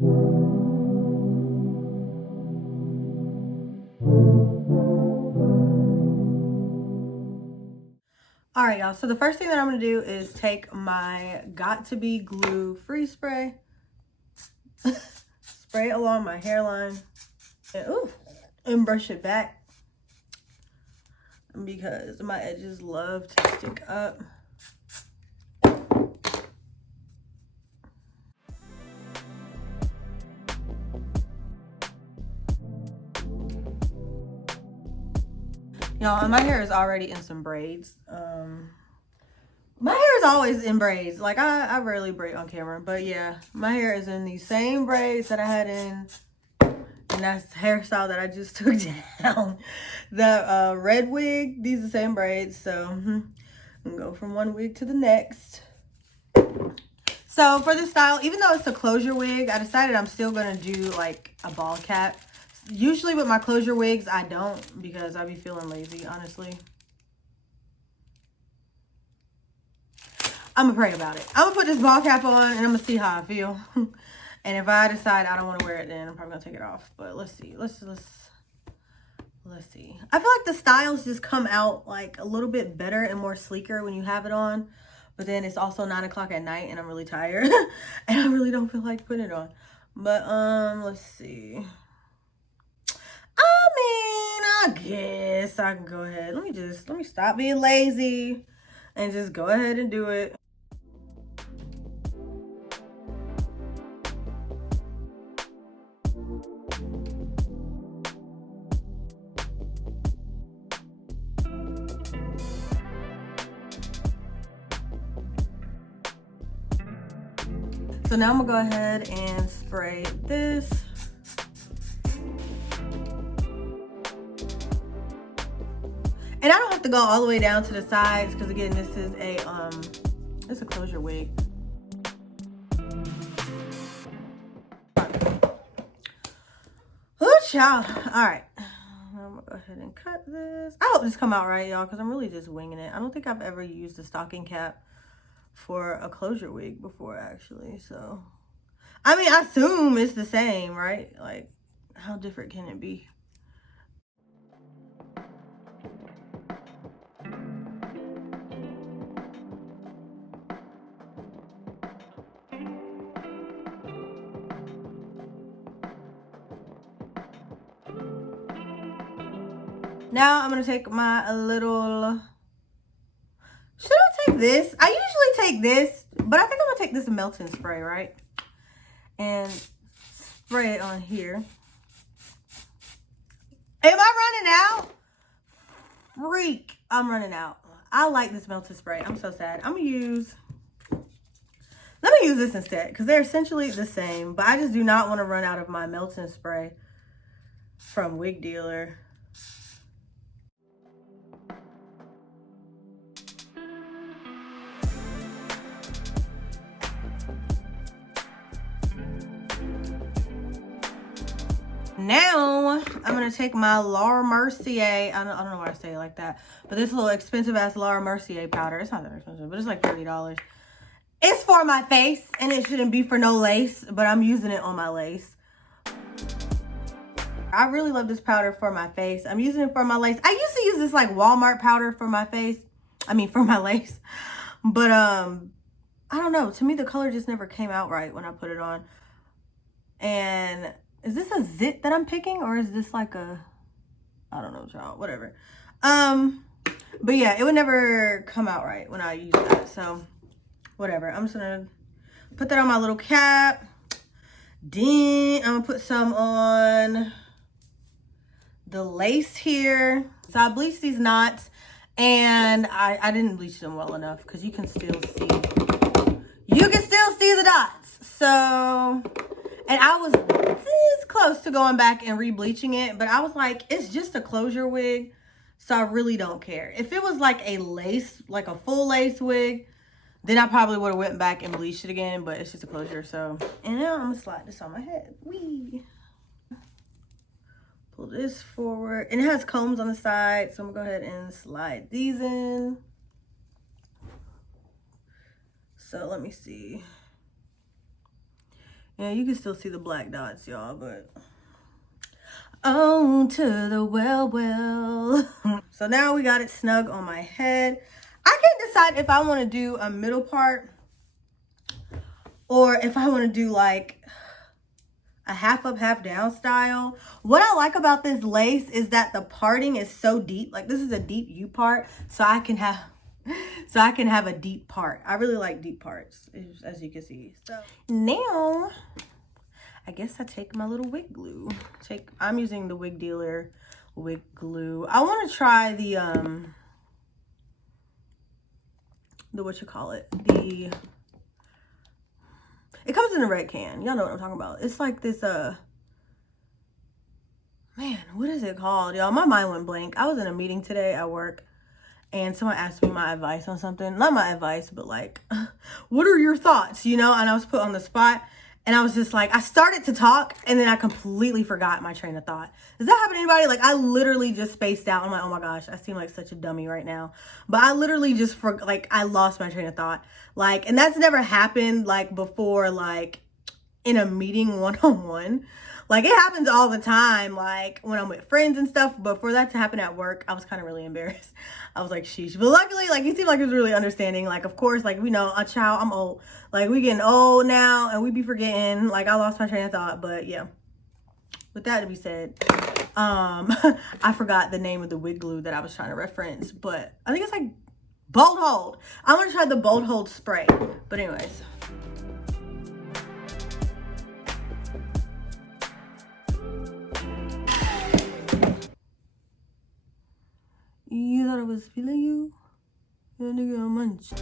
All right, y'all. So the first thing that I'm going to do is take my Got To Be Glue Free Spray. Spray it along my hairline. And brush it back. Because my edges love to stick up. Y'all, and my hair is already in some braids. My hair is always in braids. Like, I rarely braid on camera. But yeah, my hair is in these same braids that I had in. And that's the hairstyle that I just took down. The red wig, these are the same braids. So, I'm going to go from one wig to the next. So, for this style, even though it's a closure wig, I decided I'm still going to do, like, a ball cap. Usually with my closure wigs, I don't because I be feeling lazy, honestly. I'm gonna pray about it. I'm gonna put this ball cap on and I'm gonna see how I feel. And if I decide I don't want to wear it, then I'm probably gonna take it off. But let's see. Let's see. I feel like the styles just come out like a little bit better and more sleeker when you have it on. But then it's also 9 o'clock at night and I'm really tired. And I really don't feel like putting it on. But let's see. I guess I can go ahead. Let me stop being lazy and just go ahead and do it. So now I'm gonna go ahead and spray this. And I don't have to go all the way down to the sides because again, this is it's a closure wig. Oh, child. All right. I'm gonna go ahead and cut this. I hope this come out right, y'all, because I'm really just winging it. I don't think I've ever used a stocking cap for a closure wig before, actually. So, I mean, I assume it's the same, right? Like, how different can it be? Now I'm gonna take my little, should I take this? I usually take this, but I think I'm gonna take this melting spray, right? And spray it on here. Am I running out? Freak, I'm running out. I like this melted spray. I'm so sad. let me use this instead because they're essentially the same, but I just do not want to run out of my melting spray from Wig Dealer. Now I'm gonna take my Laura Mercier. I don't know why I say it like that, but this little expensive ass Laura Mercier powder. It's not that expensive, but it's like $30. It's for my face, and it shouldn't be for no lace, but I'm using it on my lace. I really love this powder for my face. I'm using it for my lace. I used to use this like Walmart powder for my face. I mean, for my lace. But I don't know. To me, the color just never came out right when I put it on. And is this a zit that I'm picking, or is this like a, I don't know, child, whatever. But yeah, it would never come out right when I use that. So whatever. I'm just gonna put that on my little cap. Then I'm gonna put some on the lace here. So I bleached these knots, and I didn't bleach them well enough because you can still see the dots. So, and I was this close to going back and re-bleaching it, but I was like, it's just a closure wig, so I really don't care. If it was like a lace, like a full lace wig, then I probably would have went back and bleached it again, but it's just a closure. So, and now I'm gonna slide this on my head. Wee. Pull this forward, and it has combs on the side, so I'm gonna go ahead and slide these in. So let me see. Yeah, you can still see the black dots, y'all, but oh, to the well. So now we got it snug on my head. I can't decide if I want to do a middle part or if I want to do like a half up, half down style. What I like about this lace is that the parting is so deep. Like this is a deep U part, so I can have a deep part. I really like deep parts, as you can see. So now I guess I take my little wig glue. I'm using the Wig Dealer wig glue. I want to try the what you call it? It comes in a red can. Y'all know what I'm talking about. It's like this man, what is it called? Y'all, my mind went blank. I was in a meeting today at work and someone asked me my advice on something. Not my advice, but like, what are your thoughts? You know, and I was put on the spot. And I was just like, I started to talk and then I completely forgot my train of thought. Does that happen to anybody? Like I literally just spaced out. I'm like, oh my gosh, I seem like such a dummy right now. But I literally just, I lost my train of thought. Like, and that's never happened like before, like in a meeting one-on-one. Like it happens all the time, like when I'm with friends and stuff. But for that to happen at work, I was kind of really embarrassed. I was like, sheesh. But luckily, like he seemed like he was really understanding. Like, of course, like we know, a child, I'm old. Like we getting old now and we be forgetting. Like I lost my train of thought. But yeah, with that to be said, I forgot the name of the wig glue that I was trying to reference. But I think it's like Bold Hold. I'm gonna try the Bold Hold spray. But anyways. You thought I was feeling you? You nigga a munch.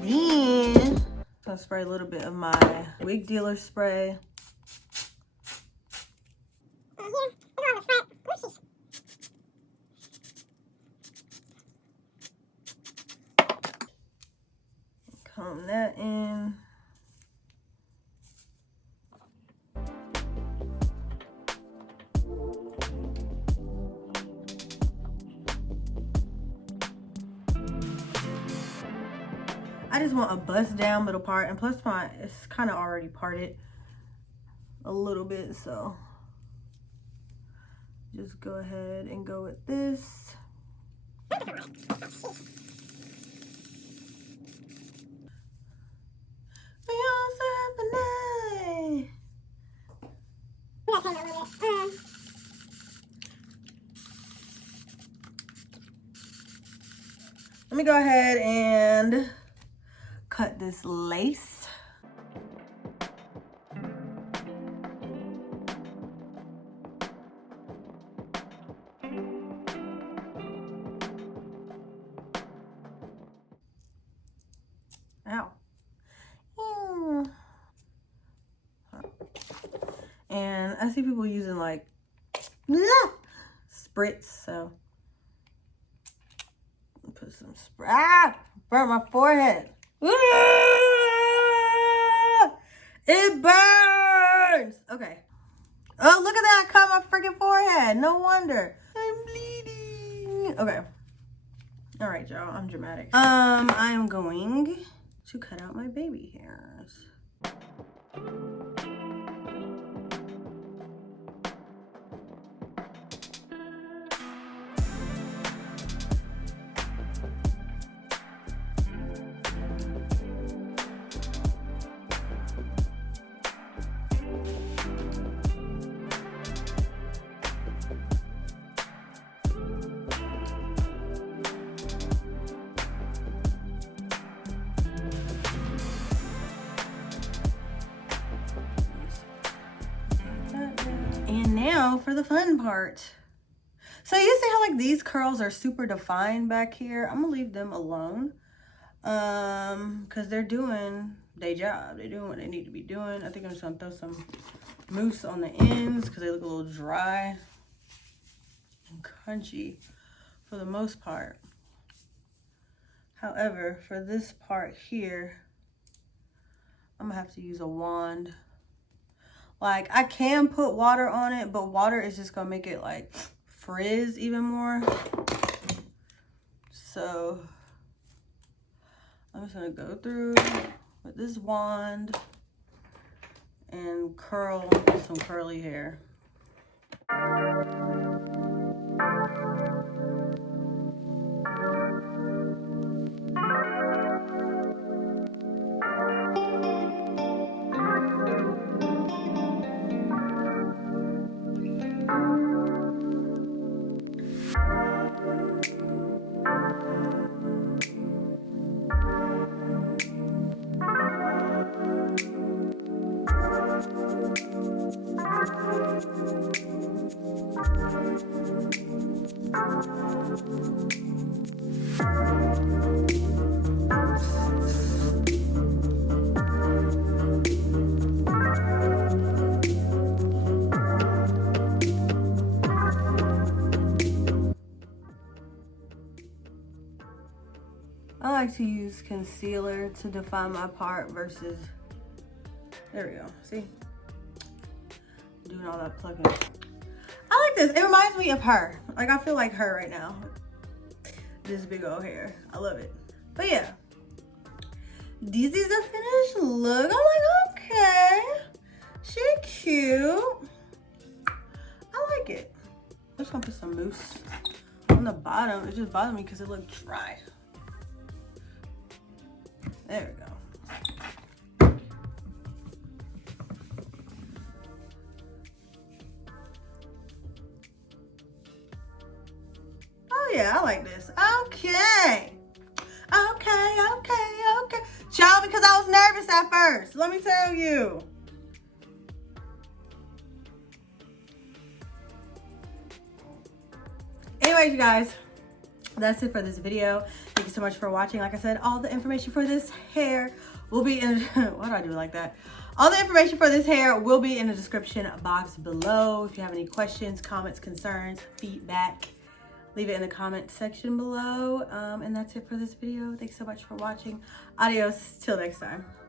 Then I'm gonna spray a little bit of my Wig Dealer spray. Comb that in. I just want a bust down middle part, and plus it's kind of already parted a little bit, so just go ahead and go with this. Let me go ahead and cut this lace. Ow. And I see people using like spritz, so put some spray. Burn my forehead. It burns. Okay. Oh, look at that. I cut my freaking forehead. No wonder. I'm bleeding. Okay. All right, y'all. I'm dramatic. I am going to cut out my baby hairs. And now for the fun part. So you see how like these curls are super defined back here? I'm gonna leave them alone. Cause they're doing their job. They're doing what they need to be doing. I think I'm just gonna throw some mousse on the ends because they look a little dry and crunchy for the most part. However, for this part here, I'm gonna have to use a wand. Like, I can put water on it, but water is just gonna make it like frizz even more. So I'm just gonna go through with this wand and curl some curly hair. I like to use concealer to define my part versus, there we go, see? Doing all that plucking. I like this, it reminds me of her. Like, I feel like her right now. This big old hair, I love it. But yeah, this is the finished look. I'm like, okay, she cute. I like it. I'm just gonna put some mousse on the bottom. It just bothered me because it looked dry. There we go. Oh yeah, I like this. Okay. Okay. Child, because I was nervous at first. Let me tell you. Anyways, you guys, that's it for this video. Thank you so much for watching. Like I said, all the information for this hair will be in, why do I do it like that? All the information for this hair will be in the description box below. If you have any questions, comments, concerns, feedback, leave it in the comment section below. And that's it for this video. Thanks so much for watching. Adios, till next time.